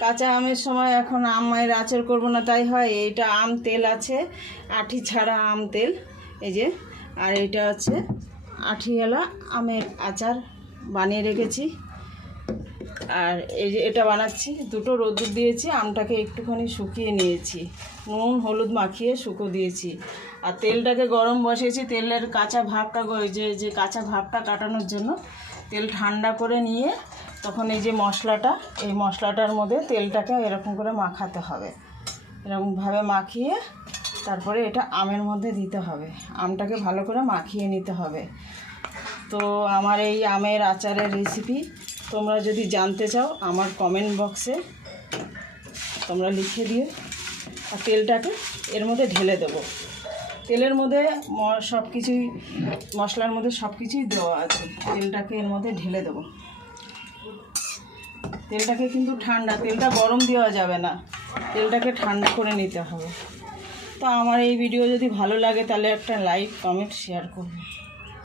কাঁচা আমের সময় এখন আমের আচার করব না, তাই হয়। এইটা আম তেল আছে, আঠি ছাড়া আম তেল, এই যে। আর এইটা আছে আঠিওয়ালা আমের আচার বানিয়ে রেখেছি। আর এই যে এটা বানাচ্ছি, দুটো রোদ্দুর দিয়েছি, আমটাকে একটুখানি শুকিয়ে নিয়েছি, নুন হলুদ মাখিয়ে শুকো দিয়েছি। আর তেলটাকে গরম বসিয়েছি, তেলের কাঁচা ভাবটা যে কাঁচা ভাবটা কাটানোর জন্য তেল ঠান্ডা করে নিয়ে তখন এই যে মশলাটা, এই মশলাটার মধ্যে তেলটাকে এরকম করে মাখাতে হবে। এরকমভাবে মাখিয়ে তারপরে এটা আমের মধ্যে দিতে হবে, আমটাকে ভালো করে মাখিয়ে নিতে হবে। তো আমার এই আমের আচারের রেসিপি তোমরা যদি জানতে চাও আমার কমেন্ট বক্সে তোমরা লিখে দিও। আর তেলটাকে এর মধ্যে ঢেলে দেবো। তেলের মধ্যে সব কিছুই, মশলার মধ্যে সব কিছুই দেওয়া আছে। তেলটাকে এর মধ্যে ঢেলে দেবো। তেলটাকে কিন্তু ঠান্ডা, তেলটা গরম দেওয়া যাবে না, তেলটাকে ঠান্ডা করে নিতে হবে। তো আমার এই ভিডিও যদি ভালো লাগে তাহলে একটা লাইক কমেন্ট শেয়ার করবে।